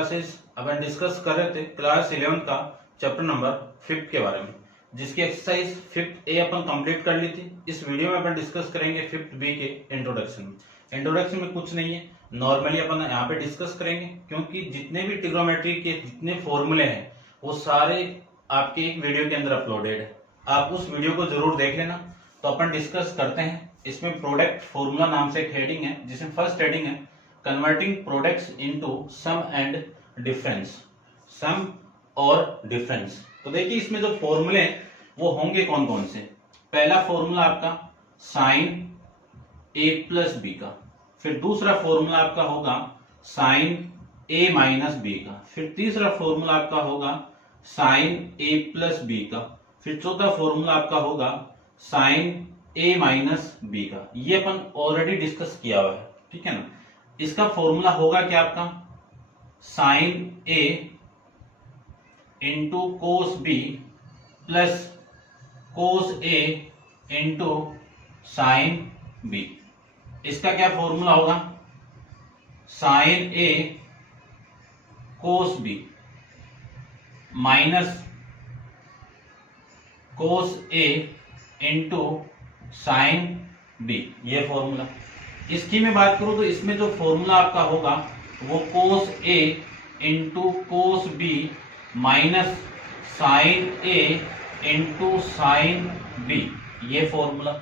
Classes अपन discuss कर रहे थे क्लास 11 का चैप्टर नंबर 5 के बारे में, जिसकी एक्सरसाइज 5 ए अपन कंप्लीट कर ली थी। इस वीडियो में अपन डिस्कस करेंगे 5 बी के इंट्रोडक्शन। इंट्रोडक्शन में कुछ नहीं है, नॉर्मली अपन यहाँ पे डिस्कस करेंगे, क्योंकि जितने भी ट्रिग्नोमेट्री के जितने फॉर्मूले हैं वो सारे आपके एक वीडियो के अंदर अपलोडेड है। आप उस वीडियो को जरूर देख लेना। तो अपन डिस्कस करते हैं। इसमें प्रोडक्ट फॉर्मूला नाम से एक हेडिंग है, जिसमें फर्स्ट हेडिंग है converting products into sum and difference, sum और डिफरेंस। तो देखिए इसमें जो फॉर्मूले वो होंगे कौन कौन से। पहला फॉर्मूला आपका साइन ए प्लस बी का, फिर दूसरा फॉर्मूला आपका होगा साइन ए माइनस बी का, फिर तीसरा फॉर्मूला आपका होगा साइन ए प्लस बी का, फिर चौथा फॉर्मूला आपका होगा साइन ए माइनस बी का। ये अपन ऑलरेडी डिस्कस किया हुआ है, ठीक है ना। इसका फॉर्मूला होगा क्या आपका, sine A into cos B plus cos A into sine B. इसका क्या फॉर्मूला होगा, sine A cos B minus cos A into sine B, ये फॉर्मूला। इसकी मैं बात करूं तो इसमें जो फॉर्मूला आपका होगा वो cos A into cos B minus sine A into sine B, ये फॉर्मूला।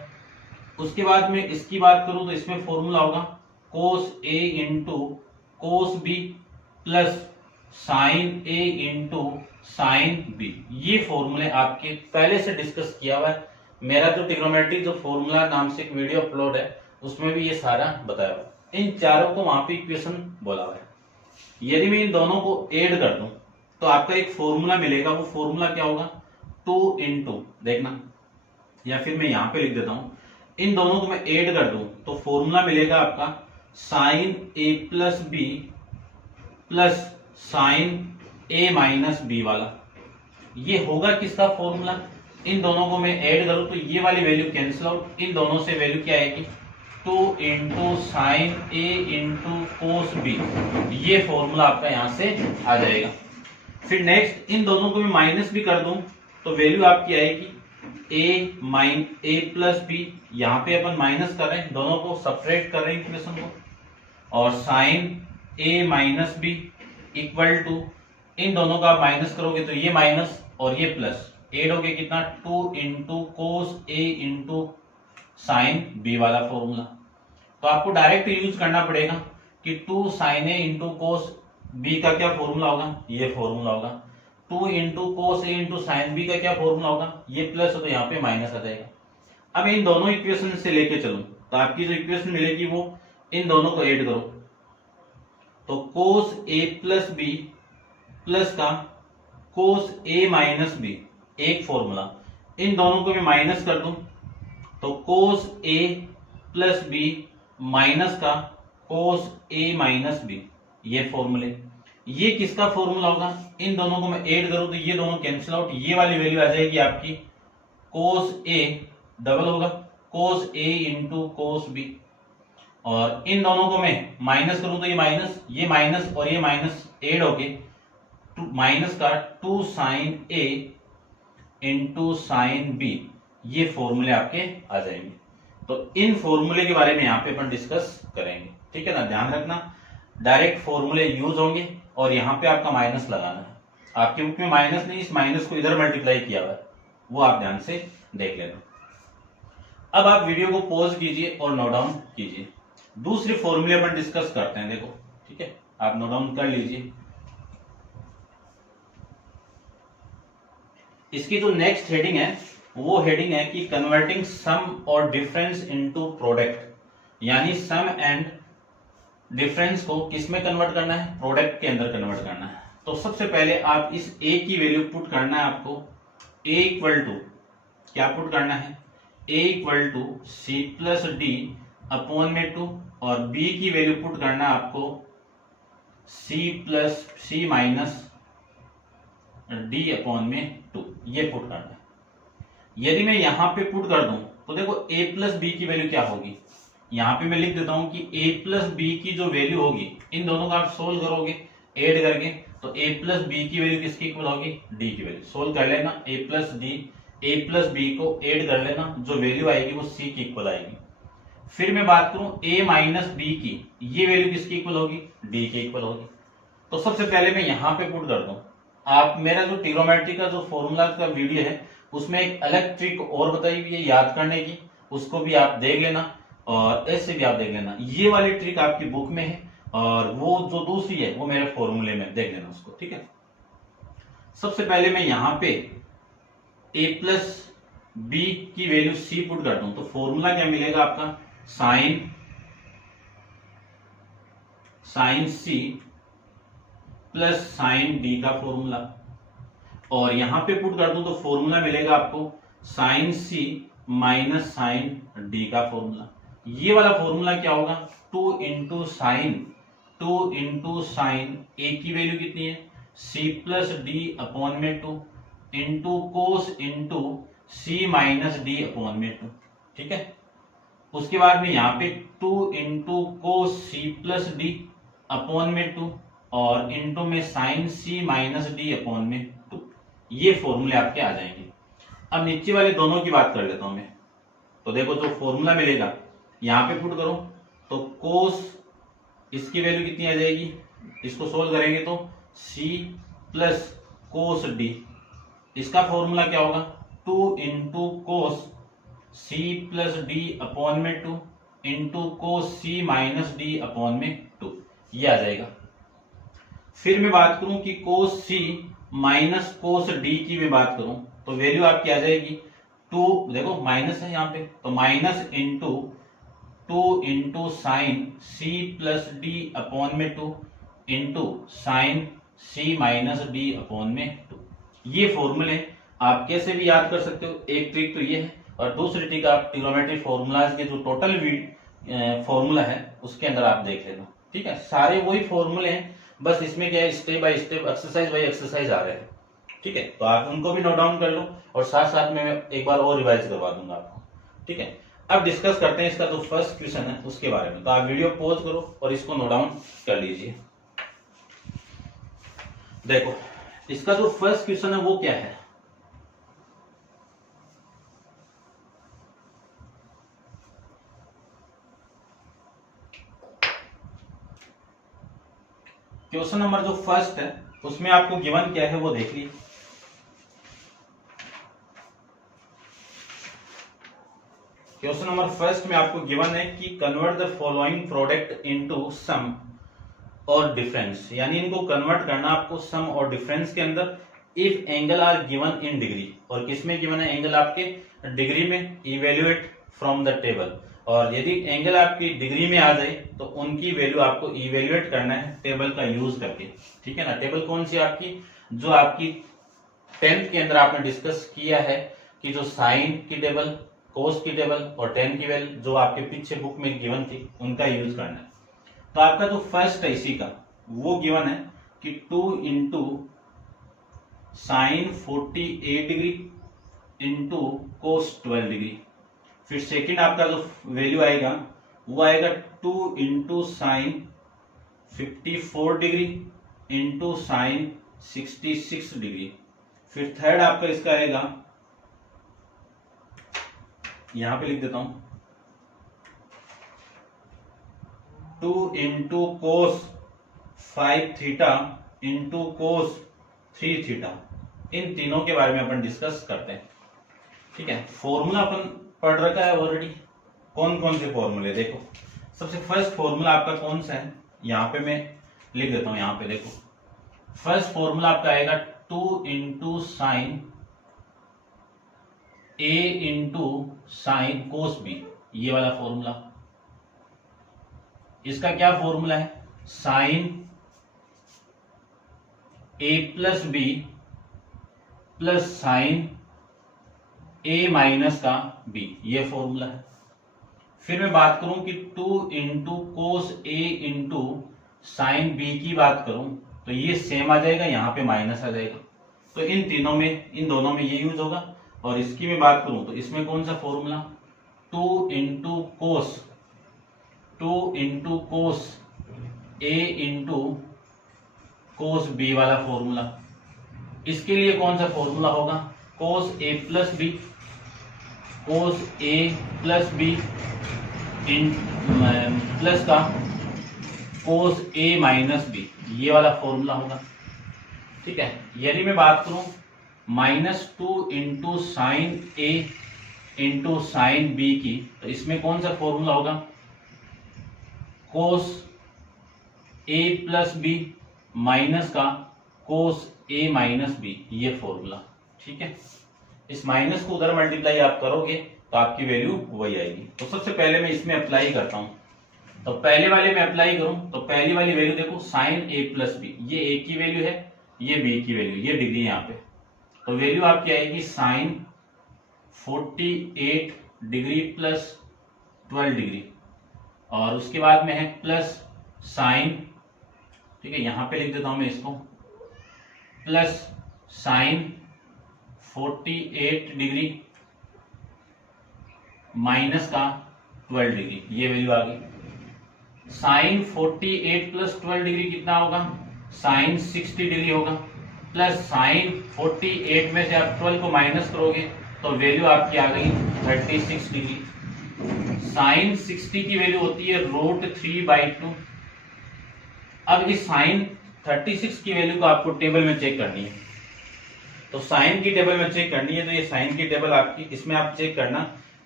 उसके बाद में इसकी बात करूं तो इसमें फॉर्मूला होगा cos A into cos B plus sine A into sine B. ये फॉर्मूले आपके पहले से डिस्कस किया हुआ है। मेरा जो ट्रिग्नोमेट्री जो फॉर्मूला नाम से एक वीडियो अपलोड है उसमें भी ये सारा बताया हुआ है। इन चारों को वहां पे इक्वेशन बोला हुआ है। यदि मैं इन दोनों को ऐड कर दूं तो आपका एक फॉर्मूला मिलेगा। वो फॉर्मूला क्या होगा, 2 इंटू, देखना, या फिर मैं यहां पे लिख देता हूं, इन दोनों को मैं ऐड कर दूं तो फॉर्मूला मिलेगा आपका sine A plus B plus sine A minus B वाला। ये होगा किसका फॉर्मूला, इन दोनों को मैं ऐड करूं तो ये वाली वैल्यू कैंसिल आउट, इन दोनों से वैल्यू क्या आएगी, 2 into sign A into cos B. ये फॉर्मूला आपका यहां से आ जाएगा। फिर नेक्स्ट इन दोनों को मैं माइनस भी कर दूं तो वैल्यू आपकी आएगी ए प्लस बी। यहां पे अपन माइनस कर रहे हैं, दोनों को सब्ट्रैक्ट कर रहे हैं इक्वेशन को, और sine A minus B equal to, इन दोनों का आप माइनस करोगे तो ये माइनस और ये प्लस, एड हो गया कितना, 2 into cos A into sine B वाला फॉर्मूला। तो आपको डायरेक्ट यूज करना पड़ेगा कि 2 sign A into cos B का क्या फॉर्मूला होगा, ये फॉर्मूला होगा। 2 into cos A into sine B का क्या फॉर्मूला होगा, ये प्लस हो तो यहाँ पे माइनस आ जाएगा। अब इन दोनों इक्वेशन से लेके चलूं तो आपकी जो इक्वेशन मिलेगी वो इन दोनों को ऐड करो तो कोस ए प्लस बी प्लस का कोस ए माइनस बी, एक फॉर्मूला। इन दोनों को मैं माइनस कर दूं तो कोस ए प्लस बी माइनस का कोस ए माइनस बी, ये फॉर्मूले। ये किसका फॉर्मूला होगा, इन दोनों को मैं ऐड करूं तो ये दोनों कैंसिल आउट, ये वाली वैल्यू आ जाएगी आपकी कोस ए डबल होगा cos A into cos B, और इन दोनों को मैं माइनस करूं तो ये माइनस और ये माइनस ऐड होके माइनस का 2 sign A into sine B, ये फॉर्मूले आपके आ जाएंगे। तो इन फॉर्मूले के बारे में यहाँ पे अपन डिस्कस करेंगे, ठीक है ना। ध्यान रखना डायरेक्ट फॉर्मूले यूज होंगे और यहाँ पे आपका माइनस लगाना है। आपकी बुक में माइनस नहीं, इस माइनस को इधर मल्टीप्लाई किया हुआ है, वो आप ध्यान से देख लेना। अब आप वीडियो को पॉज कीजिए और नोट डाउन कीजिए। दूसरे फॉर्मूले अपन डिस्कस करते हैं, देखो, ठीक है, आप नोट डाउन कर लीजिए। इसकी जो नेक्स्ट हेडिंग है वो हेडिंग है कि कन्वर्टिंग सम और डिफरेंस इनटू प्रोडक्ट, यानी सम एंड डिफरेंस को किस में कन्वर्ट करना है, प्रोडक्ट के अंदर कन्वर्ट करना है। तो सबसे पहले आप इस ए की वैल्यू पुट करना है आपको, ए इक्वल टू क्या पुट करना है, A equal to C plus D upon में 2, और बी की वैल्यू पुट करना है आपको सी प्लस सी माइनस डी अपॉन में 2, ये पुट करना है। यदि मैं यहां पे पुट कर दूं तो देखो a प्लस बी की वैल्यू क्या होगी, यहां पे मैं लिख देता हूं कि a प्लस बी की जो वैल्यू होगी, इन दोनों का आप सोल्व करोगे, ऐड करके, तो a प्लस बी की वैल्यू किसकी इक्वल होगी, d की वैल्यू। सोल्व कर लेना, a प्लस बी को ऐड कर लेना, जो वैल्यू आएगी वो c की इक्वल आएगी। फिर मैं बात करूं a माइनस बी की, ये वैल्यू किसकी इक्वल होगी, d की इक्वल होगी। तो सबसे पहले मैं यहां पे पुट कर दूं। आप मेरा जो ट्रिग्नोमेट्री का जो फॉर्मूला का वीडियो है उसमें एक अलग ट्रिक और बताई हुई है याद करने की, उसको भी आप देख लेना और ऐसे भी आप देख लेना। ये वाली ट्रिक आपकी बुक में है और वो जो दूसरी है वो मेरे फॉर्मूले में, देख लेना उसको, ठीक है। सबसे पहले मैं यहां पे a प्लस बी की वैल्यू c पुट कर दूं, तो फॉर्मूला क्या मिलेगा आपका, sine c plus sine d का फॉर्मूला, और यहां पे पुट कर दूं तो फॉर्मूला मिलेगा आपको sine c minus sine d का फॉर्मूला। ये वाला फॉर्मूला क्या होगा, 2 इंटू साइन a की वैल्यू कितनी है, c प्लस डी अपॉन में 2 into cos into c minus d upon में 2, ठीक है। उसके बाद में यहाँ पे 2 into cos c plus D upon में 2 और इंटू में sine c minus d upon में 2, ये फॉर्मूले आपके आ जाएंगे। अब नीचे वाले दोनों की बात कर लेता हूं मैं। तो देखो जो फॉर्मूला मिलेगा यहां पे पुट करो, तो कोस इसकी वैल्यू कितनी आ जाएगी, इसको सोल्व करेंगे तो c प्लस कोस डी, इसका फॉर्मूला क्या होगा, 2 into cos c plus D upon में 2 into cos c minus d upon में 2, ये आ जाएगा। फिर मैं बात करूं कि कोस c माइनस कोस डी की मैं बात करूं तो वैल्यू आपकी आ जाएगी 2, देखो माइनस है यहाँ पे, तो minus into 2 into sign c plus D upon में 2 into sign c minus d upon में 2। ये फॉर्मूले आप कैसे भी याद कर सकते हो, एक ट्रिक तो ये है और दूसरी ट्रिक आप ट्रिग्नोमेट्री फॉर्मूलाज के जो टोटल फॉर्मूला है उसके अंदर आप देख लेना, ठीक है। सारे वही फॉर्मूले हैं, बस इसमें क्या है, step by step exercise by exercise आ रहे हैं, ठीक है। तो आप उनको भी नोट डाउन कर लो और साथ साथ में मैं एक बार और रिवाइज करवा दूंगा आपको, ठीक है। अब डिस्कस करते हैं इसका जो फर्स्ट क्वेश्चन है उसके बारे में। तो आप वीडियो पॉज करो और इसको नोट डाउन कर लीजिए। देखो इसका जो फर्स्ट क्वेश्चन है वो क्या है, क्वेश्चन नंबर जो फर्स्ट है उसमें आपको गिवन क्या है वो देख लीजिए। क्वेश्चन नंबर फर्स्ट में आपको गिवन है कि convert the following product into sum और डिफरेंस, यानी इनको कन्वर्ट करना आपको सम और डिफरेंस के अंदर if angle are given in degree, और किसमें गिवन है, एंगल आपके डिग्री में, इवेल्युएट फ्रॉम द टेबल। और यदि एंगल आपकी डिग्री में आ जाए तो उनकी वैल्यू आपको इवेल्युएट करना है टेबल का यूज करके, ठीक है ना। टेबल कौन सी आपकी, जो आपकी 10th के अंदर आपने डिस्कस किया है कि जो साइन की टेबल, कोस की टेबल और टेन की वैल्यू जो आपके पीछे बुक में गिवन थी उनका यूज करना है। तो आपका जो फर्स्ट है इसी का वो गिवन है कि 2 into sine 48 degree into cos 12 degree. फिर सेकेंड आपका जो वैल्यू आएगा वो आएगा 2 into sine 54 degree into sine 66 degree. फिर थर्ड आपका इसका आएगा, यहां पे लिख देता हूं, 2 into cos 5 theta into cos 3 theta. इन तीनों के बारे में अपन डिस्कस करते हैं, ठीक है। फॉर्मूला अपन पढ़ रखा है ऑलरेडी। कौन कौन से फॉर्मूले, देखो सबसे फर्स्ट फॉर्मूला आपका कौन सा है, यहां पे मैं लिख देता हूं। यहां पे देखो फर्स्ट फॉर्मूला आपका आएगा 2 into sign A into sine cos B, ये वाला फॉर्मूला। इसका क्या फॉर्मूला है, sign A plus B plus sine A minus का बी, ये फॉर्मूला है। फिर मैं बात करूं कि 2 into cos A into sine B की बात करूं तो ये सेम आ जाएगा, यहां पे माइनस आ जाएगा। तो इन तीनों में, इन दोनों में ये यूज होगा। और इसकी मैं बात करूं तो इसमें कौन सा formula, 2 into cos A into cos B वाला फॉर्मूला। इसके लिए कौन सा फॉर्मूला होगा, cos A plus B, cos A plus B इन प्लस का कोस ए माइनस बी, ये वाला फॉर्मूला होगा। ठीक है, यदि मैं बात करूं -2 into sign A into sine B की, तो इसमें कौन सा फॉर्मूला होगा, cos A plus B minus का कोस ए माइनस बी, ये फॉर्मूला। ठीक है, इस माइनस को उधर मल्टीप्लाई आप करोगे तो आपकी वैल्यू वही आएगी। तो सबसे पहले मैं इसमें अप्लाई करता हूं, तो पहले वाले में अप्लाई करूं तो पहली वाली वैल्यू देखो साइन ए प्लस बी, ये ए की वैल्यू है, ये बी की वैल्यू, ये डिग्री यहाँ पे, तो वैल्यू आपकी आएगी साइन 48 डिग्री प्लस 12 डिग्री, और उसके बाद में है प्लस साइन, ठीक है यहां पे लिख देता हूं मैं इसको, प्लस साइन 48 डिग्री माइनस का 12 डिग्री, ये वैल्यू आ गई। साइन 48 प्लस 12 डिग्री कितना होगा, साइन 60 डिग्री होगा, प्लस साइन 48 में से आप 12 को माइनस करोगे तो वैल्यू आपकी आ गई 36 डिग्री। साइन 60 की वैल्यू होती है √3/2। अब इस साइन 36 की वैल्यू को आपको टेबल में चेक करनी है, तो साइन की टेबल में चेक करनी है, तो ये साइन की टेबल आपकी, इसमें आप चेक करना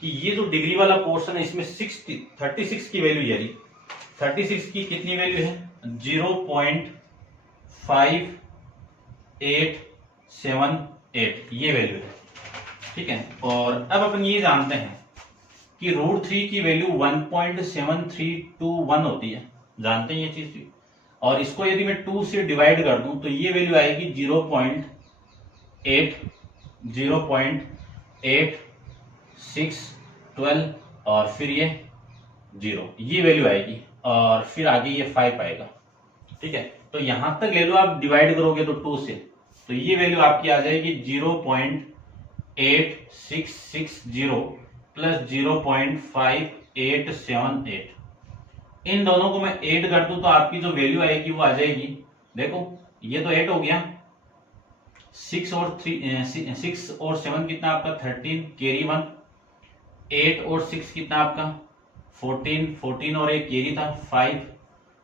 कि ये जो डिग्री वाला पोर्शन है इसमें 36 की वैल्यू, यानी 36 की कितनी वैल्यू है, 0.5878, ये वैल्यू है। ठीक है, और अब अपन ये जानते हैं कि √3 की वैल्यू 1.7321 होती है, जानते हैं ये चीज, और इसको यदि मैं 2 से डिवाइड कर दूं तो ये वैल्यू आएगी 0.8612 और फिर ये 0, ये वैल्यू आएगी, और फिर आगे ये 5 आएगा। ठीक है, तो यहां तक ले लो आप, डिवाइड करोगे तो 2 से, तो ये वैल्यू आपकी आ जाएगी 0.8660 प्लस 0.5878। इन दोनों को मैं ऐड कर दूं तो आपकी जो वैल्यू आएगी वो आ जाएगी, देखो ये तो 8 हो गया, 6 और 7 कितना आपका 13, कैरी 1, 8 और 6 कितना आपका 14 और एक कैरी था 5,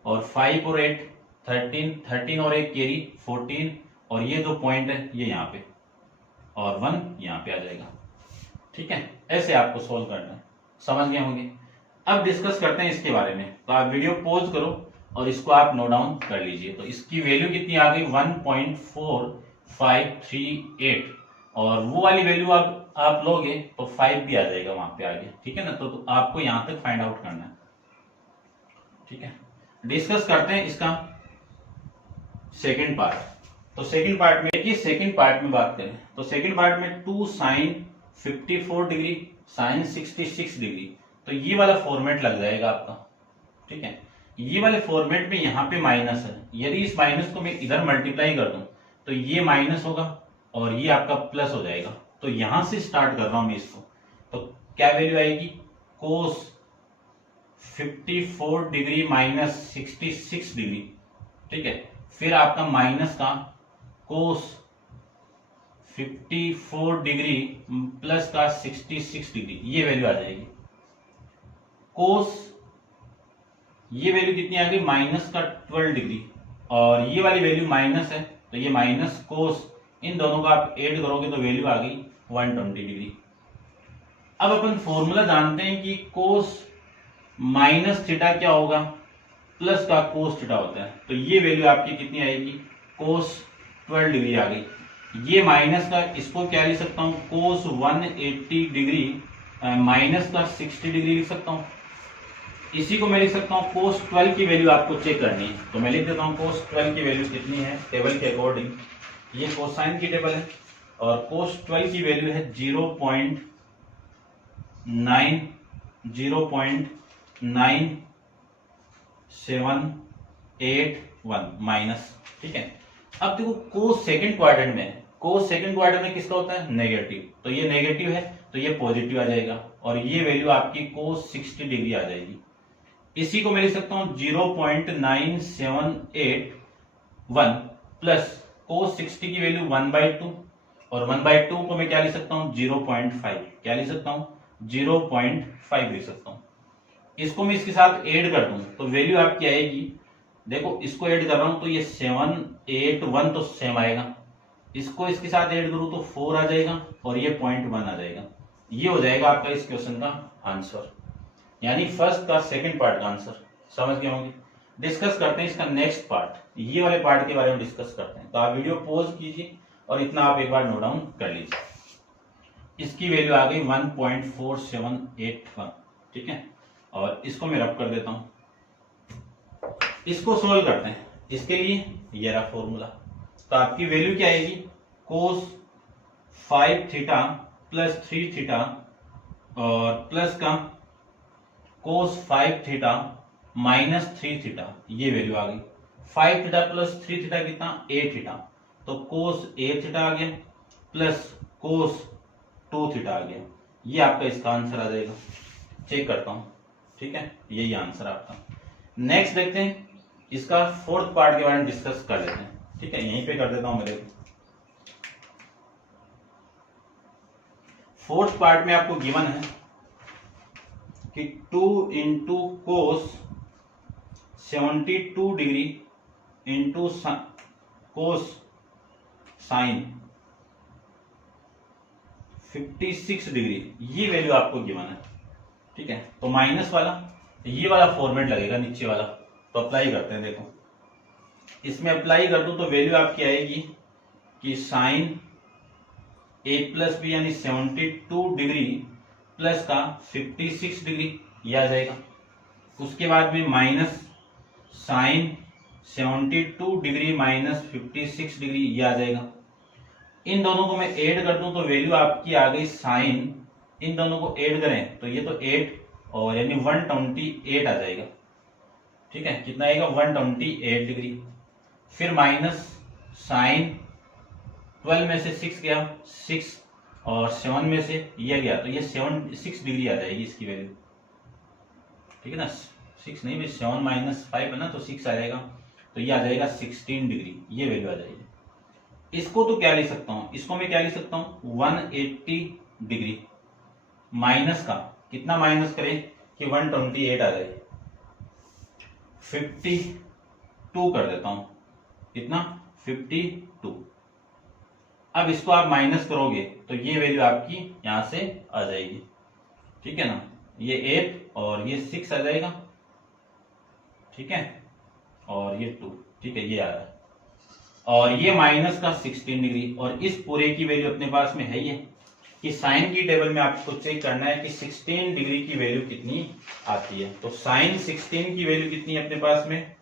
और 5 और 8 13 और एक कैरी 14, और ये जो पॉइंट है ये यहाँ पे, और 1 यहाँ पे आ जाएगा। ठीक है, ऐसे आपको सोल्व करना है, समझ गए होंगे। अब डिस्कस करते हैं इसके बारे में, तो आप वीडियो पॉज करो और इसको आप नोट डाउन कर लीजिए। तो इसकी वैल्यू कितनी आ गई 1.4538, और वो वाली वैल्यू आप लोगे तो 5 भी आ जाएगा वहां पे आगे। ठीक है ना, तो आपको यहां तक फाइंड आउट करना है। ठीक है, डिस्कस करते हैं इसका सेकंड पार्ट। तो सेकंड पार्ट में देखिए, सेकंड पार्ट में बात करें तो सेकंड पार्ट में 2 साइन 54 डिग्री साइन 66 डिग्री, तो ये वाला फॉर्मेट लग जाएगा आपका। ठीक है, ये वाले फॉर्मेट में यहाँ पे माइनस है, यदि इस माइनस को मैं इधर मल्टीप्लाई कर दूं तो ये माइनस होगा और ये आपका प्लस हो जाएगा। तो यहां से स्टार्ट कर रहा हूं मैं इसको, तो क्या वैल्यू आएगी, कोस 54 डिग्री माइनस 66 डिग्री। ठीक है, फिर आपका माइनस का कोस 54 डिग्री प्लस का 66 डिग्री, ये वैल्यू आ जाएगी। कोस ये वैल्यू कितनी आ गई, माइनस का 12 डिग्री, और ये वाली वैल्यू माइनस है तो ये माइनस कोस, इन दोनों का आप ऐड करोगे तो वैल्यू आ गई 120 डिग्री। अब अपन फॉर्मूला जानते हैं कि कोस माइनस थीटा क्या होगा, प्लस का कोस थीटा होता है, तो ये वैल्यू आपकी कितनी आएगी, कोस 12 डिग्री आ गई। ये माइनस का, इसको क्या लिख सकता हूं, कोस 180 डिग्री माइनस का 60 डिग्री लिख सकता हूं। इसी को मैं लिख सकता हूं कोस 12 की वैल्यू आपको चेक करनी है, तो मैं लिख देता हूं कोस 12 की वैल्यू कितनी है टेबल के अकॉर्डिंग। ये कोसाइन की टेबल है, और कोस 12 की वैल्यू है 0.9781 माइनस। ठीक है, अब देखो कोस सेकंड क्वाड्रेंट में, कोस सेकंड क्वाड्रेंट में किसका होता है, नेगेटिव, तो ये नेगेटिव है तो ये पॉजिटिव आ जाएगा, और ये वैल्यू आपकी कोस 60 डिग्री आ जाएगी। इसी को मैं लिख सकता हूं 0.9781 प्लस cos 60 की वैल्यू 1/2 और 1/2 को मैं क्या लिख सकता हूँ 0.5, क्या लिख सकता हूँ 0.5 लिख सकता हूँ। इसको मैं इसके साथ ऐड कर दूं तो वैल्यू आपकी आएगी, देखो इसको ऐड कर रहा हूं तो ये 781 तो सेम आएगा, इसको इसके साथ ऐड करूं तो 4 आ जाएगा और ये 0.1 आ जाएगा। ये हो जाएगा आपका इस क्वेश्चन का आंसर, यानी फर्स्ट का सेकंड पार्ट का आंसर। समझ गए होंगे। डिस्कस करते हैं इसका नेक्स्ट पार्ट, ये वाले पार्ट के बारे में डिस्कस करते हैं। तो आप वीडियो पॉज कीजिए और इतना आप एक बार नोट डाउन कर लीजिए। इसकी वैल्यू आ गई 1.4781, ठीक है, और इसको मैं रब कर देता हूं। इसको सोल्व करते हैं, इसके लिए ये रहा फॉर्मूला। तो आपकी वैल्यू क्या आएगी cos 5 थीटा प्लस 3 थीटा और प्लस का cos 5 थीटा माइनस 3 थीटा, ये वैल्यू आ गई। 5 थीटा प्लस 3 थीटा कितना a थीटा, तो cos a थीटा आ गया प्लस cos 2 थीटा आ गया। ये आपका इसका आंसर आ जाएगा। चेक करता हूं, ठीक है, यही आंसर आपका। नेक्स्ट देखते हैं इसका फोर्थ पार्ट के बारे में डिस्कस कर लेते हैं, ठीक है, यहीं पे कर देता हूं मेरे। फोर्थ पार्ट में आपको गिवन है कि 2 इंटू कोस 72 डिग्री इंटू कोस साइन 56 डिग्री, ये वैल्यू आपको गिवन है, ठीक है। तो माइनस वाला ये वाला फॉर्मेट लगेगा नीचे वाला, तो अप्लाई करते हैं। देखो इसमें अप्लाई कर दूं तो वैल्यू आपकी आएगी कि साइन a प्लस बी यानी 72 डिग्री प्लस का 56 डिग्री, ये आ जाएगा। उसके बाद में minus sine 72 degree minus 56 degree, ये आ जाएगा। इन दोनों को मैं ऐड कर दूं तो वैल्यू आपकी आ गई साइन, इन दोनों को ऐड करें तो ये तो 8 और यानी 128 आ जाएगा, ठीक है। कितना आएगा 128 डिग्री। फिर माइनस साइन 12 में से 6 गया 6 और 7 में से ये गया, तो ये 6 डिग्री आ जाएगी इसकी वैल्यू, ठीक है ना। 6 नहीं, 7 माइनस 5 है ना, तो 6 आ जाएगा, तो ये आ जाएगा 16 डिग्री, ये वैल्यू आ जाएगी। इसको तो क्या लिख सकता हूं, इसको मैं क्या लिख सकता हूं 180 डिग्री माइनस का कितना माइनस करें कि 128 आ जाए, 52 कर देता हूं, कितना 52। अब इसको आप माइनस करोगे तो ये वैल्यू आपकी यहां से आ जाएगी, ठीक है ना। ये 8 और ये 6 आ जाएगा, ठीक है, और ये 2, ठीक है, ये आ रहा है। और ये माइनस का 16 डिग्री, और इस पूरे की वैल्यू अपने पास में है ही है कि साइन की टेबल में आपको चेक करना है कि 16 डिग्री की वैल्यू कितनी आती है। तो साइन 16 की वैल्यू कितनी है अपने पास में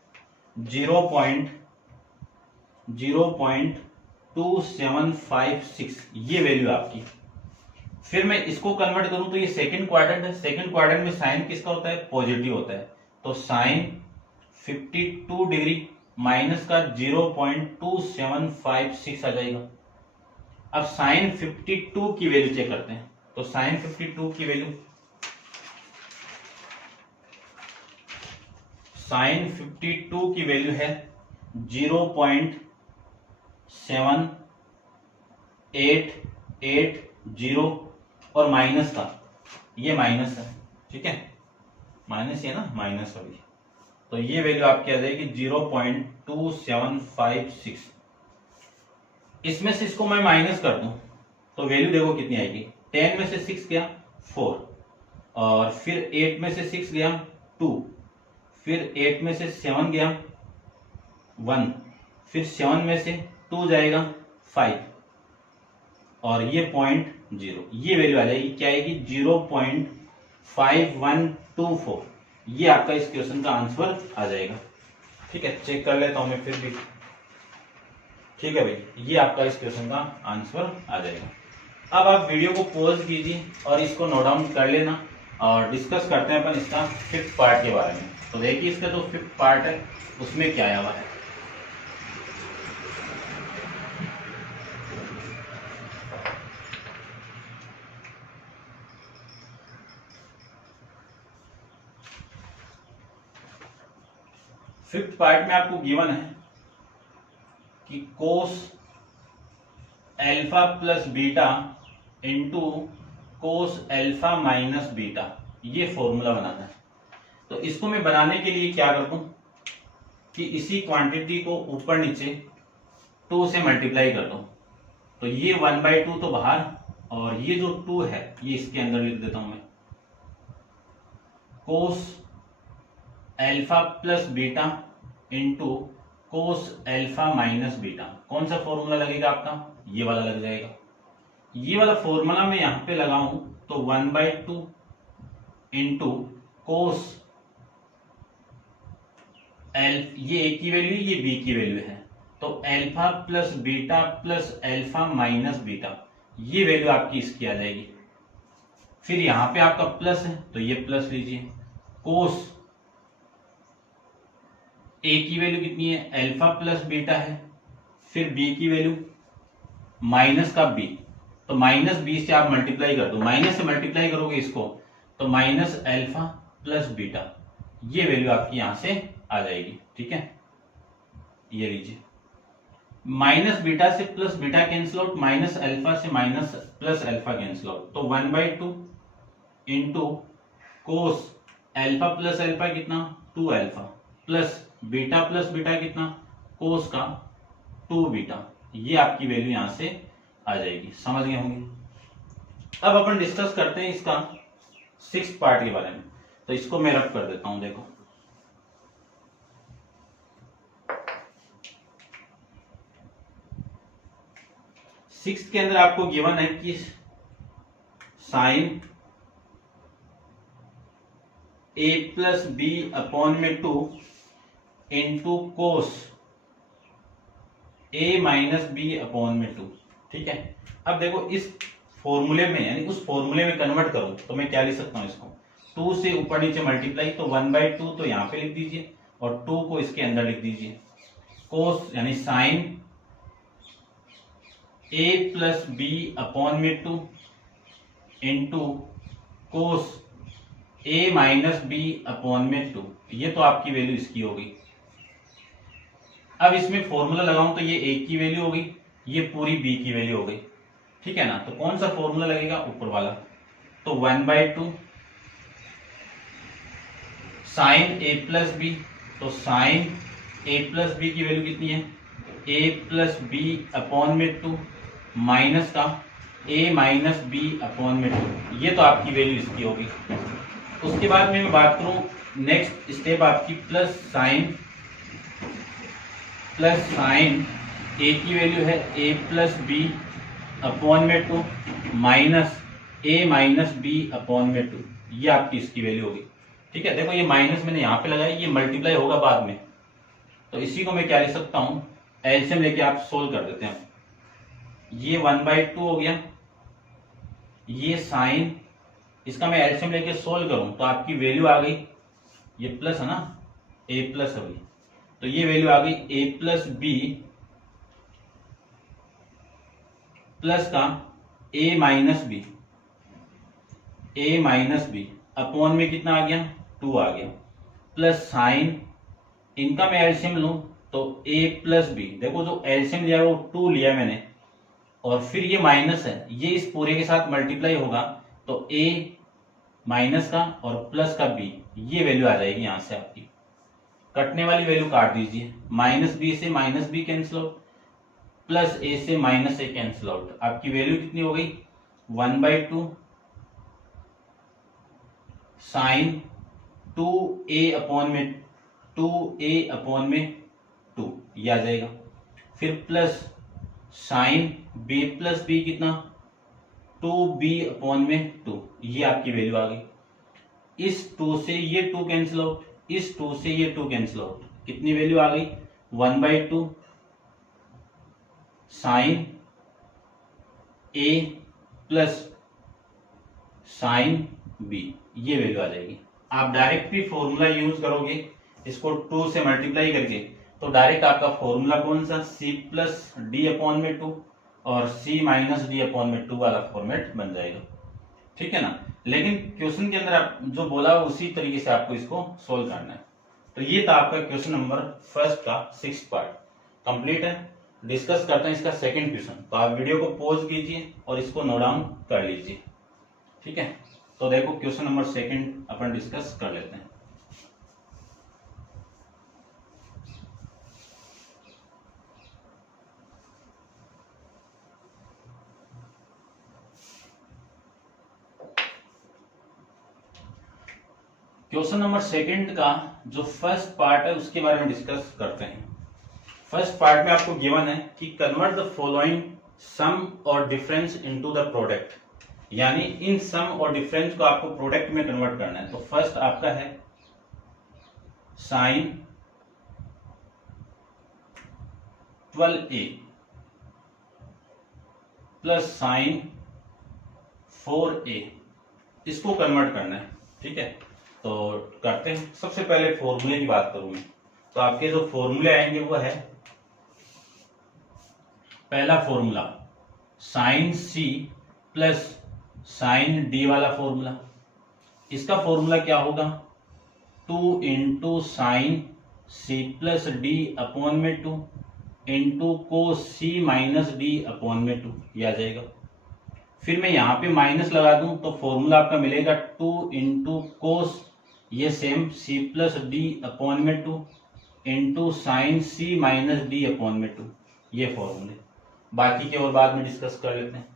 0.2756, ये वैल्यू आपकी। फिर मैं इसको कन्वर्ट करूं तो ये सेकंड क्वाड्रेंट है, सेकंड क्वाड्रेंट में साइन किसका होता है पॉजिटिव होता है, तो साइन 52 डिग्री माइनस का 0.2756 आ जाएगा। अब साइन 52 की वैल्यू चेक करते हैं, तो साइन 52 की वैल्यू, साइन 52 की वैल्यू है 0.7880 और माइनस का ये माइनस है, ठीक है, माइनस है ना, माइनस अभी, तो ये वैल्यू आपकी आ जाएगी 0.2756। इसमें से इसको मैं माइनस कर दूं तो वैल्यू देखो कितनी आएगी, 10 में से 6 गया 4 और फिर 8 में से 6 गया 2, फिर 8 में से 7 गया 1, फिर 7 में से 2 जाएगा 5 और ये 0.0, ये वैल्यू आ जाएगी, क्या आएगी 0.5124, ये आपका इस क्वेश्चन का आंसर आ जाएगा, ठीक है। चेक कर लेता हूं मैं फिर भी, ठीक है भाई, ये आपका इस क्वेश्चन का आंसर आ जाएगा। अब आप वीडियो को पॉज कीजिए और इसको नोट डाउन कर लेना और डिस्कस करते हैं अपन इसका फिफ्थ पार्ट के बारे में। तो देखिए इसका जो फिफ्थ पार्ट है उसमें क्या आया हुआ है। फिफ्थ पार्ट में आपको गिवन है कि कोस alpha plus beta into cos alpha minus beta, ये फॉर्मूला बनाना है। तो इसको मैं बनाने के लिए क्या कर दूं कि इसी क्वांटिटी को ऊपर नीचे 2 से मल्टीप्लाई कर दूं। तो ये 1/2 तो बाहर, और ये जो 2 है ये इसके अंदर लिख देता हूं मैं। कोस alpha plus beta into cos alpha minus beta, कौन सा फॉर्मूला लगेगा आपका? ये वाला लग जाएगा। ये वाला फॉर्मूला मैं यहां पे लगाऊं तो 1/2 इंटू कोस ये ए की वैल्यू, ये बी की वैल्यू है, तो alpha plus beta plus alpha minus beta, ये वैल्यू आपकी इसकी आ जाएगी। फिर यहां पे आपका प्लस है तो ये प्लस लीजिए। कोस ए की वैल्यू कितनी है? अल्फा प्लस बीटा है। फिर बी की वैल्यू माइनस का बी, तो माइनस बी से आप मल्टीप्लाई कर दो, माइनस से मल्टीप्लाई करोगे इसको तो माइनस अल्फा प्लस बीटा, ये वैल्यू आपकी यहां से आ जाएगी। ठीक है, ये लीजिए। माइनस बीटा से plus beta cancel out, minus alpha से minus plus alpha cancel out, तो 1/2 into cos alpha plus alpha कितना? 2 अल्फा प्लस बीटा कितना? कोस का 2 बीटा, ये आपकी वैल्यू यहां से आ जाएगी। समझ गए होंगे। अब अपन डिस्कस करते हैं इसका 6th पार्ट के बारे में। तो इसको मैं रब कर देता हूं। देखो, सिक्स्थ के अंदर आपको गिवन है कि साइन ए प्लस बी अपॉन में 2 इंटू कोस ए माइनस बी अपॉन में 2। ठीक है, अब देखो इस फॉर्मूले में, यानी उस फॉर्मूले में कन्वर्ट करूं तो मैं क्या लिख सकता हूं इसको? 2 से ऊपर नीचे मल्टीप्लाई, तो 1/2 तो यहां पे लिख दीजिए और 2 को इसके अंदर लिख दीजिए। कोस यानी साइन ए प्लस बी अपॉन में 2 इंटू कोस ए माइनस बी अपॉन में 2, ये तो आपकी वैल्यू इसकी होगी। अब इसमें फॉर्मूला लगाऊं तो ये ए की वैल्यू होगी, ये पूरी बी की वैल्यू हो गई। ठीक है ना, तो कौन सा फॉर्मूला लगेगा? ऊपर वाला। तो 1/2 साइन ए प्लस बी, तो साइन ए प्लस बी की वैल्यू कितनी है? ए प्लस बी अपॉन में 2 माइनस का ए माइनस बी अपॉन में 2, ये तो आपकी वैल्यू इसकी होगी। उसके बाद में मैं बात करूं नेक्स्ट स्टेप आपकी प्लस साइन ए की वैल्यू है ए प्लस बी अपॉन में 2 माइनस ए माइनस बी अपॉन में 2, ये आपकी इसकी वैल्यू होगी। ठीक है, देखो ये माइनस मैंने यहां पे लगाया, ये मल्टीप्लाई होगा बाद में, तो इसी को मैं क्या लिख सकता हूं? एलसीएम लेके आप सोल्व कर देते हैं। ये 1/2 हो गया, ये साइन, इसका मैं एलसीएम लेके सोल्व करूं तो आपकी वैल्यू आ गई, ये प्लस है ना, ए प्लस हो गई, तो ये वैल्यू आ गई ए प्लस बी प्लस का ए माइनस बी अपॉन में कितना आ गया? 2 आ गया, प्लस साइन, इनका मैं एलसीएम लूं तो a प्लस बी, देखो जो एलसीएम लिया वो 2 लिया मैंने, और फिर ये माइनस है, ये इस पूरे के साथ मल्टीप्लाई होगा तो a माइनस का और प्लस का b, ये वैल्यू आ जाएगी यहां से आपकी। कटने वाली वैल्यू काट दीजिए, माइनस बी से minus b cancel out, plus a से माइनस a कैंसिल आउट, आपकी वैल्यू कितनी हो गई? 1/2 साइन 2a अपॉन में 2, ये आ जाएगा। फिर plus sine b plus b कितना? 2b अपॉन में 2, ये आपकी वैल्यू आ गई। इस 2 से ये 2 कैंसिल आउट, इस 2 से ये 2 कैंसिल आउट, कितनी वैल्यू आ गई? 1/2 sine a plus sine b, ये वैल्यू आ जाएगी। आप डायरेक्ट भी फॉर्मूला यूज करोगे इसको 2 से मल्टीप्लाई करके, तो डायरेक्ट आपका फॉर्मूला कौन सा? c प्लस डी अपॉन में 2 और c माइनस डी अपॉन में 2 वाला फॉर्मेट बन जाएगा। ठीक है ना, लेकिन क्वेश्चन के अंदर आप जो बोला उसी तरीके से आपको इसको सोल्व करना है। तो ये था आपका क्वेश्चन नंबर फर्स्ट का 6th पार्ट कंप्लीट है। डिस्कस करते हैं इसका सेकंड क्वेश्चन। तो आप वीडियो को पॉज कीजिए और इसको नोट डाउन कर लीजिए, ठीक है। तो देखो क्वेश्चन नंबर सेकंड अपन डिस्कस कर लेते हैं। क्वेश्चन नंबर सेकंड का जो फर्स्ट पार्ट है उसके बारे में डिस्कस करते हैं। फर्स्ट पार्ट में आपको गिवन है कि कन्वर्ट द फॉलोइंग सम और डिफरेंस इनटू द प्रोडक्ट, यानी इन सम और डिफरेंस को आपको प्रोडक्ट में कन्वर्ट करना है। तो फर्स्ट आपका है sign 12a plus sign 4a, इसको कन्वर्ट करना है, ठीक है। तो करते हैं। सबसे पहले फॉर्मूले की बात करूं मैं, तो आपके जो फॉर्मूले आएंगे वो है, पहला formula sine c plus sine d वाला फॉर्मूला। इसका फॉर्मूला क्या होगा, 2 into sign c plus D upon में 2 into cos c minus d upon में 2, ये आ जाएगा। फिर मैं यहां पे माइनस लगा दूं तो फॉर्मूला आपका मिलेगा 2 इंटू कोस, ये same c plus D upon में 2 into sign c minus d upon में 2, ये फॉर्मूले। बाकी के और बाद में डिस्कस कर लेते हैं।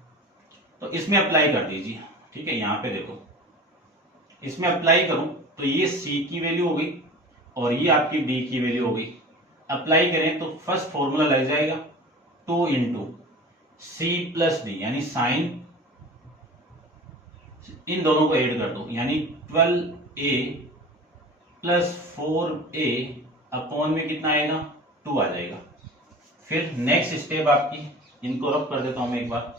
तो इसमें अप्लाई कर दीजिए, ठीक है। यहाँ पे देखो, इसमें अप्लाई करूं तो ये c की वैल्यू हो गई और ये आपकी d की वैल्यू हो गई। अप्लाई करें तो फर्स्ट फॉर्मूला लग जाएगा 2 इंटू सी प्लस डी, यानी साइन, इन दोनों को ऐड कर दो, यानी 12a प्लस 4a अपॉन में कितना आएगा, 2 आ जाएगा। फिर नेक्स्ट स्टेप आपकी, इनको रब कर देता हूं मैं एक बार।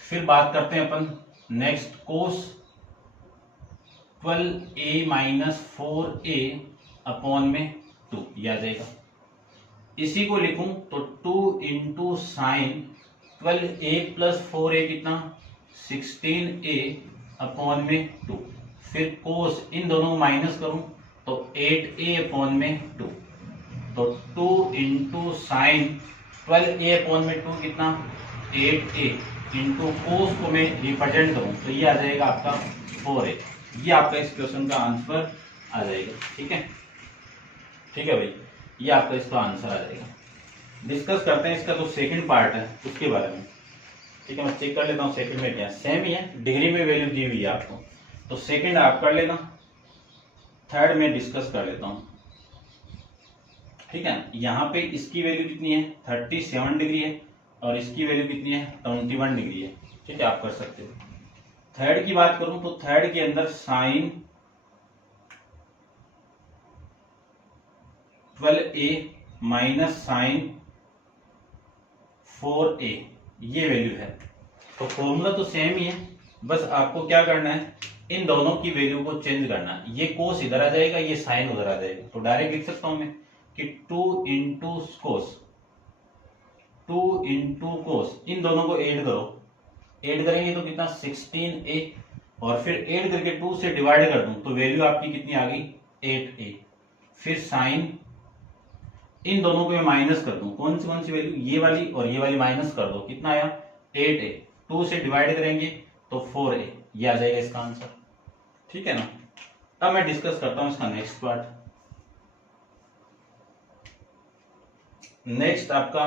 फिर बात करते हैं अपन नेक्स्ट, कोस 12a माइनस 4a अपॉन में 2, ये आ जाएगा। इसी को लिखूं तो 2 into sign 12a plus 4a कितना, 16a अपॉन में 2। फिर कोस, इन दोनों को माइनस करूं तो 8a अपॉन में 2। तो 2 इंटू साइन 12a अपॉन में 2 कितना, 8a इंटू कोस को मैं रिप्रेजेंट करूं तो ये आ जाएगा आपका 4a। ये आपका इस क्वेश्चन का आंसर आ जाएगा, ठीक है। ठीक है भाई, ये आपका इसका आंसर आ जाएगा। डिस्कस करते हैं इसका जो सेकंड पार्ट है उसके बारे में, ठीक है। मैं चेक कर लेता हूँ सेकंड में क्या, सेम ही है, डिग्री में वैल्यू दी हुई है आपको। तो सेकंड आप कर लेना, थर्ड में डिस्कस कर लेता हूँ, ठीक है। यहाँ पे इसकी वैल्यू कितनी है, 37 डिग्री है और इसकी वैल्यू कितनी है, 21 डिग्री है, ठीक है। आप कर सकते हो। थर्ड की बात करूं तो थर्ड के अंदर sign 12a minus sign 4a, ये वैल्यू है। तो फॉर्मूला तो सेम ही है, बस आपको क्या करना है, इन दोनों की वैल्यू को चेंज करना है। ये कोस इधर आ जाएगा, ये साइन उधर आ जाएगा। तो डायरेक्ट लिख सकता हूं मैं कि 2 इंटू कोस, 2 इंटू कोस, इन दोनों को ऐड करो, ऐड करेंगे तो कितना, 16a, और फिर ऐड करके 2 से डिवाइड कर दूं तो वैल्यू आपकी कितनी आ गई, 8a। फिर साइन, इन दोनों को मैं माइनस कर दूं, कौन सी वैल्यू, ये वाली और ये वाली माइनस कर दो, कितना आया, 8a। 2 से डिवाइड करेंगे तो 4a, ये आ जाएगा इसका आंसर, ठीक है ना। अब मैं डिस्कस करता हूं इसका नेक्स्ट पार्ट। नेक्स्ट आपका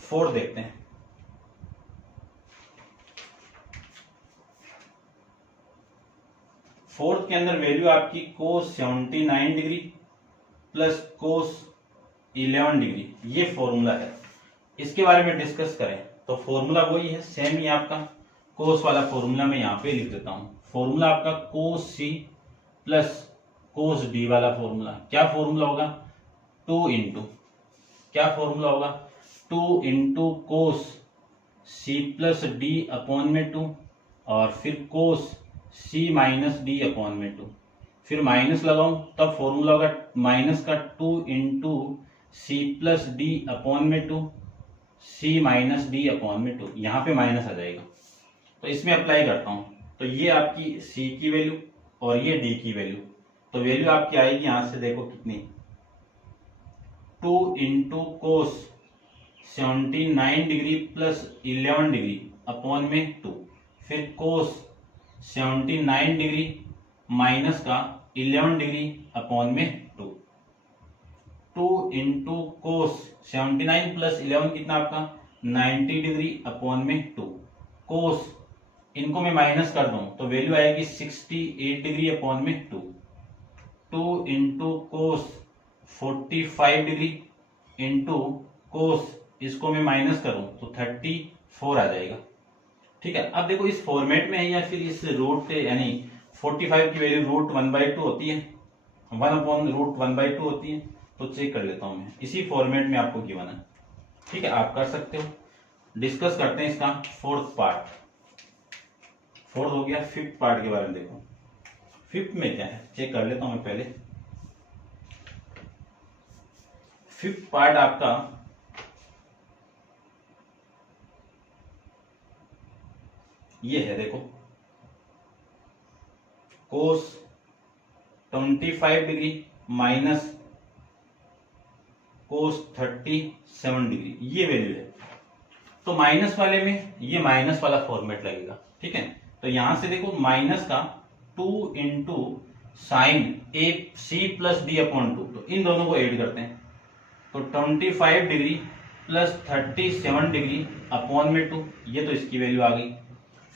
फोर्थ देखते हैं। फोर्थ के अंदर वैल्यू आपकी कोस 79 डिग्री प्लस कोस 11 डिग्री, ये फॉर्मूला है। इसके बारे में डिस्कस करें तो फॉर्मूला वही है, सेम ही आपका कोस वाला फॉर्मूला मैं यहाँ पे लिख देता हूँ। फॉर्मूला आपका cos c plus cos d वाला फॉर्मूला। क्या फॉर्मूला होगा, 2 इंटू, क्या फॉर्मूला होगा, 2 into cos c plus D upon में 2 और फिर cos c minus d upon में 2। फिर माइनस लगाऊं तब फॉर्मूला होगा माइनस का 2 into c plus D upon में 2, सी माइनस डी अपॉन में 2, यहाँ पे माइनस आ जाएगा। तो इसमें अप्लाई करता हूं तो ये आपकी सी की वैल्यू और ये डी की वैल्यू, तो वैल्यू आपकी आएगी यहाँ से देखो कितनी, 2 इंटू कोस 79 डिग्री प्लस 11 डिग्री अपॉन में 2, फिर कोस 79 डिग्री माइनस का 11 डिग्री अपॉन में 2 इंटू कोस 79 प्लस 11 कितना आपका 90 डिग्री अपॉन में 2, कोस इनको मैं माइनस कर दूं तो वैल्यू आएगी 68 डिग्री अपॉन में 2 इंटू कोस 45 डिग्री इंटू कोस इसको मैं माइनस करूं तो 34 आ जाएगा। ठीक है, अब देखो इस फॉर्मेट में है या फिर इस रूट यानी 45 की वैल्यू रूट 1/2 होती है, 1 अपॉन रूट 1/2 होती है, तो चेक कर लेता हूं मैं, इसी फॉर्मेट में आपको गिवन है। ठीक है, आप कर सकते हो। डिस्कस करते हैं इसका फोर्थ पार्ट। फोर्थ हो गया, फिफ्थ पार्ट के बारे में देखो। फिफ्थ में क्या है चेक कर लेता हूं मैं पहले। फिफ्थ पार्ट आपका ये है, देखो कोस 25 डिग्री माइनस कोस 37 डिग्री, ये वैल्यू है। तो माइनस वाले में ये माइनस वाला फॉर्मेट लगेगा। ठीक है, तो यहां से देखो माइनस का 2 इंटू साइन ए सी प्लस डी अपॉन 2, तो इन दोनों को ऐड करते हैं तो 25 डिग्री प्लस 37 डिग्री अपॉन में 2, ये तो इसकी वैल्यू आ गई।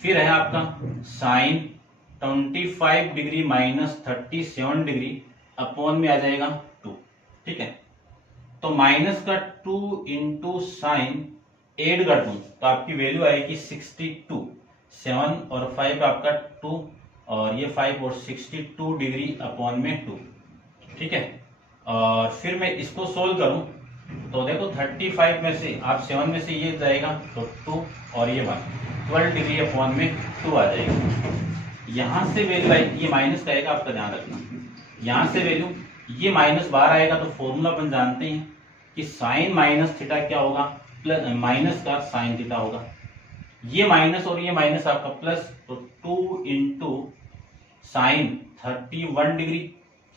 फिर है आपका sine 25 degree minus 37 degree upon में आ जाएगा 2। ठीक है, तो माइनस का 2 इंटू साइन एड कर दूं तो आपकी वैल्यू आएगी 62, 7 और 5 आपका 2 और ये 5 और 62 डिग्री अपॉन में 2। ठीक है, और फिर मैं इसको सोल्व करूं तो देखो 35 में से आप 7 में से ये जाएगा तो 2 और ये 1, 12 डिग्री अपॉन में 2 आ जाएगा। यहां से वैल्यू आएगी, ये माइनस का आएगा, आपका ध्यान रखना, यहां से वैल्यू ये माइनस बाहर आएगा तो फॉर्मूला अपन जानते हैं कि साइन माइनस थीटा क्या होगा, प्लस माइनस का साइन थीटा होगा। ये माइनस और ये माइनस आपका प्लस, तो 2 into sign 31 degree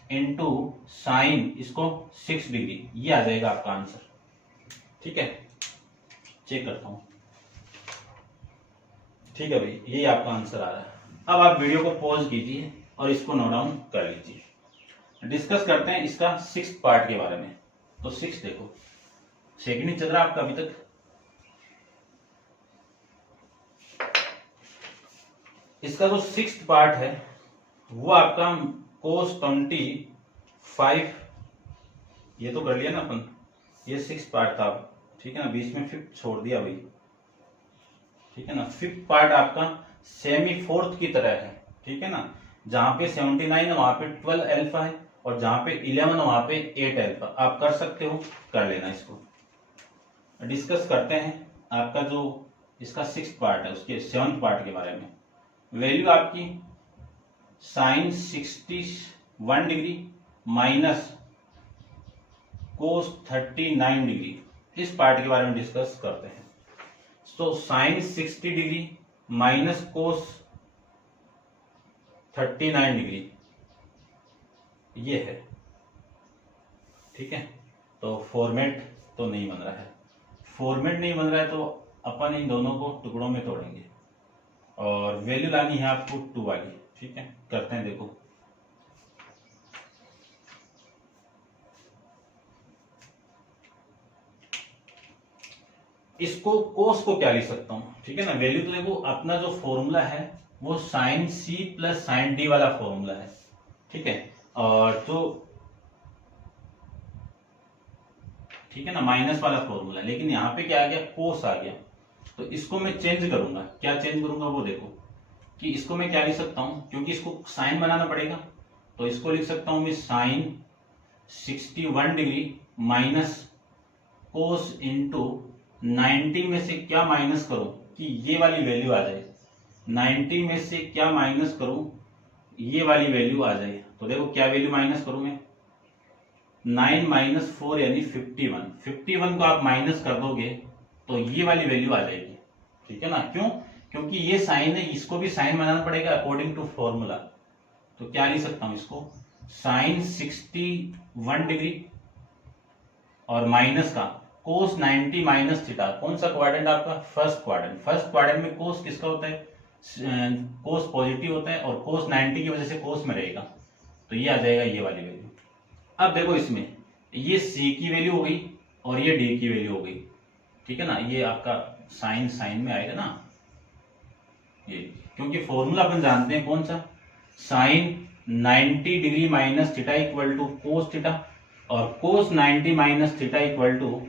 into sign इसको 6 डिग्री, ये आ जाएगा आपका आंसर। ठीक है, चेक करता हूं। ठीक है भाई, यही आपका आंसर आ रहा है। अब आप वीडियो को पॉज कीजिए और इसको नोट डाउन कर लीजिए। डिस्कस करते हैं इसका सिक्स्थ पार्ट के बारे में। तो सिक्स देखो, सेकंड ही चल रहा है आपका अभी तक। इसका जो सिक्स्थ पार्ट है वो आपका कोस 25, ये तो कर लिया ना अपन, ये सिक्स्थ पार्ट था। ठीक है ना, बीच में फिफ्थ छोड़ दिया भाई। ठीक है ना, फिफ्थ पार्ट आपका सेमी फोर्थ की तरह है। ठीक है ना, जहां पे 79 है वहां पे 12 अल्फा है और जहां पे 11 है वहां पे 8 अल्फा। आप कर सकते हो, कर लेना। इसको डिस्कस करते हैं आपका जो इसका सिक्स्थ पार्ट है उसके सेवंथ पार्ट के बारे में। वैल्यू आपकी sine 61 degree minus cos 39 degree, इस पार्ट के बारे में डिस्कस करते हैं। तो sine 60 degree minus cos 39 degree ये है। ठीक है, तो फॉर्मेट तो नहीं बन रहा है। फॉर्मेट नहीं बन रहा है तो अपन इन दोनों को टुकड़ों में तोड़ेंगे और वैल्यू लानी है आपको 2 वाली। ठीक है, करते हैं। देखो इसको कोस को क्या लिख सकता हूं। ठीक है ना, वैल्यू तो देखो अपना जो फॉर्मूला है वो sine c plus sine d वाला फॉर्मूला है। ठीक है, और जो ठीक है ना माइनस वाला फॉर्मूला, लेकिन यहां पे क्या आ गया, कोस आ गया। तो इसको मैं चेंज करूंगा। क्या चेंज करूंगा वो देखो कि इसको मैं क्या लिख सकता हूं, क्योंकि इसको साइन बनाना पड़ेगा तो इसको लिख सकता हूं मैं sine 61 degree minus cos into 90 में से क्या माइनस करूं कि ये वाली वैल्यू आ जाए। 90 में से क्या माइनस करूं, ये वाली वैल्यू आ जाए। तो देखो क्या वैल्यू माइनस करूं मैं, 9 माइनस 4 यानी 51। 51 को आप माइनस कर दोगे तो ये वाली वैल्यू आ जाएगी। ठीक है ना, क्यों, क्योंकि ये साइन है, इसको भी साइन बनाना पड़ेगा अकॉर्डिंग टू फॉर्मूला। तो क्या लिख सकता हूं इसको, साइन 61 डिग्री और माइनस का कोस 90 माइनस थीटा। कौन सा क्वाड्रेंट आपका? First quadrant. फर्स्ट क्वाड्रेंट में कोस किसका होता है? कोस पॉजिटिव होता है और कोस 90 की वजह से कोस में रहेगा, तो ये आ जाएगा ये वाली वैल्यू। अब देखो इसमें ये सी की वैल्यू हो गई और ये डी की वैल्यू हो गई, ठीक है ना। ये आपका साइन साइन में आएगा ना ये, क्योंकि फॉर्मूला अपन जानते हैं कौन सा, sine 90 degree minus theta equal to cos theta और cos 90 minus theta equal to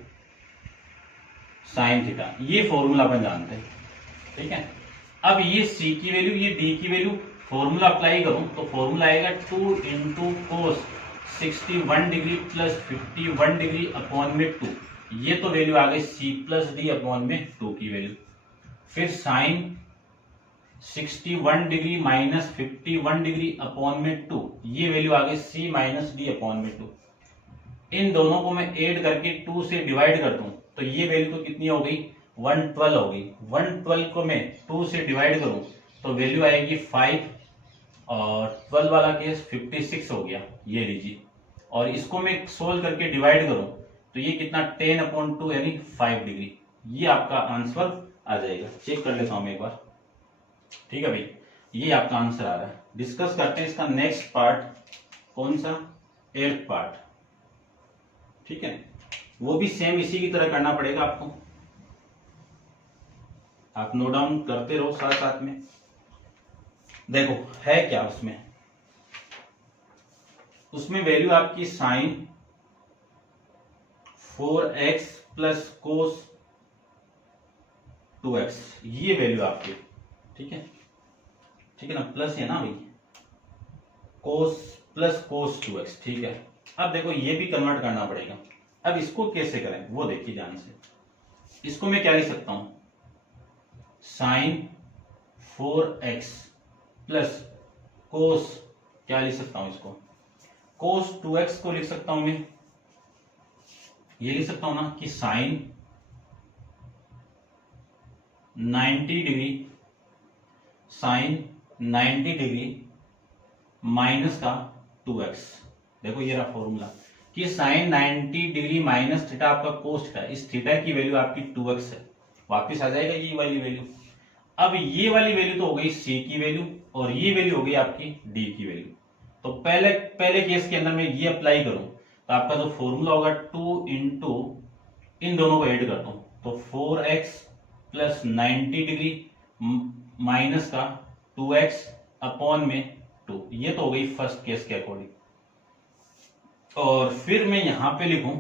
sine theta. ये फॉर्मूला अपन जानते हैं, ठीक है। अब ये सी की वैल्यू ये डी की वैल्यू फॉर्मूला अप्लाई करूं तो फॉर्मूला आएगा 2 इंटू कोस 61 डिग्री प्लस 51 डिग्री अपॉन में 2। ये तो वैल्यू आ गई सी प्लस डी अपॉन में 2 की वैल्यू। फिर sine 61 degree minus 51 degree upon में 2, ये वैल्यू आ गई सी माइनस डी अपॉन में 2। इन दोनों को मैं ऐड करके 2 से डिवाइड कर दूं तो ये वैल्यू तो कितनी हो गई? 112 हो गई। 112 को मैं 2 से डिवाइड करूं तो वैल्यू आएगी 5 और 12 वाला केस 56 हो गया, ये लीजिए। और इसको मैं सोल्व करके डिवाइड करूं तो ये कितना 10/2 यानी 5 डिग्री। ये आपका आंसर आ जाएगा। चेक कर लेता हूं मैं एक बार, ठीक है भाई, ये आपका आंसर आ रहा है। डिस्कस करते हैं इसका नेक्स्ट पार्ट, कौन सा? 8th पार्ट, ठीक है। वो भी सेम इसी की तरह करना पड़ेगा आपको, आप नोट डाउन करते रहो साथ साथ में। देखो है क्या उसमें वैल्यू आपकी sign 4x plus cos 2x, ये वैल्यू आपकी, ठीक है, ठीक है ना, प्लस है ना भाई, कोस प्लस कोस 2x, ठीक है। अब देखो ये भी कन्वर्ट करना पड़ेगा। अब इसको कैसे करें वो देखिए ध्यान से। इसको मैं क्या लिख सकता हूं? साइन 4x प्लस कोस, क्या लिख सकता हूं इसको? कोस 2x को लिख सकता हूं मैं, ये लिख सकता हूं ना कि sine 90 degree, sine 90 degree minus का 2x। देखो ये रहा फॉर्मूला कि साइन 90 डिग्री माइनस थीटा आपका कोस थीटा, इस थीटा की वैल्यू आपकी 2x है, वापस आ जाएगा ये वाली वैल्यू। अब ये वाली वैल्यू तो हो गई सी की वैल्यू और ये वैल्यू हो गई आपकी डी की वैल्यू। तो पहले केस के अंदर मैं ये अप्लाई करूं तो आपका जो फॉर्मूला होगा 2 इंटू इन दोनों को ऐड कर दूं तो 4x प्लस 90 डिग्री माइनस का 2x अपॉन में 2, ये तो हो गई फर्स्ट केस के अकॉर्डिंग। और फिर मैं यहां पे लिखूं,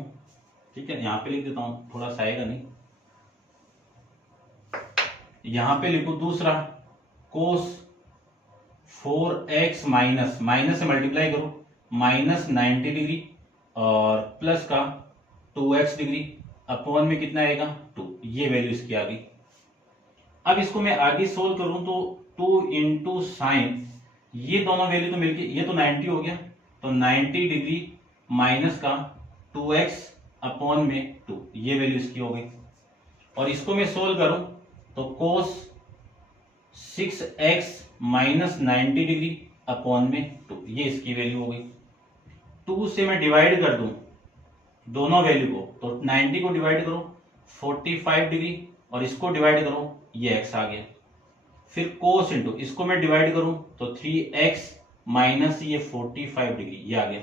ठीक है, यहां पे लिख देता हूं, थोड़ा सा आएगा नहीं, यहां पे लिखूं दूसरा कोस 4x माइनस, माइनस से मल्टीप्लाई करो, माइनस 90 डिग्री और प्लस का 2x डिग्री अपॉन में कितना आएगा 2, ये वैल्यू इसकी आ गई। अब इसको मैं आगे सोल्व करूं तो 2 इंटू साइन, ये दोनों वैल्यू तो मिलके ये तो 90 हो गया, तो 90 डिग्री माइनस का 2x अपॉन में 2, ये वैल्यू इसकी हो गई। और इसको मैं सोल्व करूं तो कोस 6x माइनस 90 डिग्री अपॉन में 2, ये इसकी वैल्यू हो गई। 2 से मैं डिवाइड कर दूं दोनों वैल्यू को तो 90 को डिवाइड करो 45 डिग्री और इसको डिवाइड करो, ये x आ गया। फिर कोस इंटू इसको मैं डिवाइड करूं तो 3x माइनस ये 45 डिग्री, ये आ गया।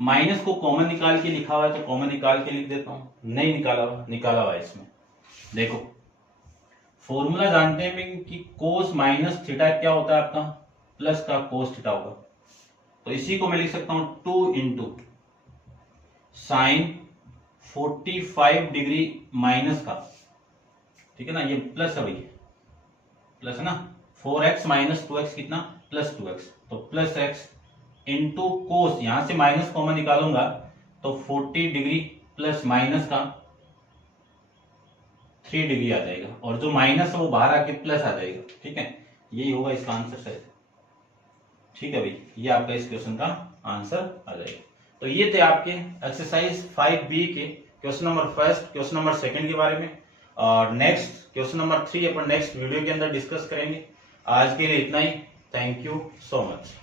माइनस को कॉमन निकाल के लिखा हुआ है तो कॉमन निकाल के लिख देता हूं, नहीं निकाला हुआ है इसमें। देखो फॉर्मूला जानते हैं कि कोस माइनस थीटा क्या होता है आपका? प्लस का कोस थीटा होगा। तो इसी को मैं लिख सकता हूं 2 इंटू साइन 45 डिग्री माइनस का, ठीक है ना, ये प्लस है भैया, प्लस है ना, 4x माइनस 2x कितना? प्लस 2x, तो प्लस x इंटू कोस, यहां से माइनस कॉमन निकालूंगा तो 40 डिग्री प्लस माइनस का 3 डिग्री आ जाएगा और जो माइनस है वो बाहर आके प्लस आ जाएगा, ठीक है। यही होगा इसका आंसर शायद, ठीक है भाई, ये आपका इस क्वेश्चन का आंसर आ जाएगा। तो ये थे आपके एक्सरसाइज 5B के question number first, question number second के बारे में। और नेक्स्ट क्वेश्चन नंबर 3 अपन नेक्स्ट वीडियो के अंदर डिस्कस करेंगे। आज के लिए इतना ही, थैंक यू सो मच।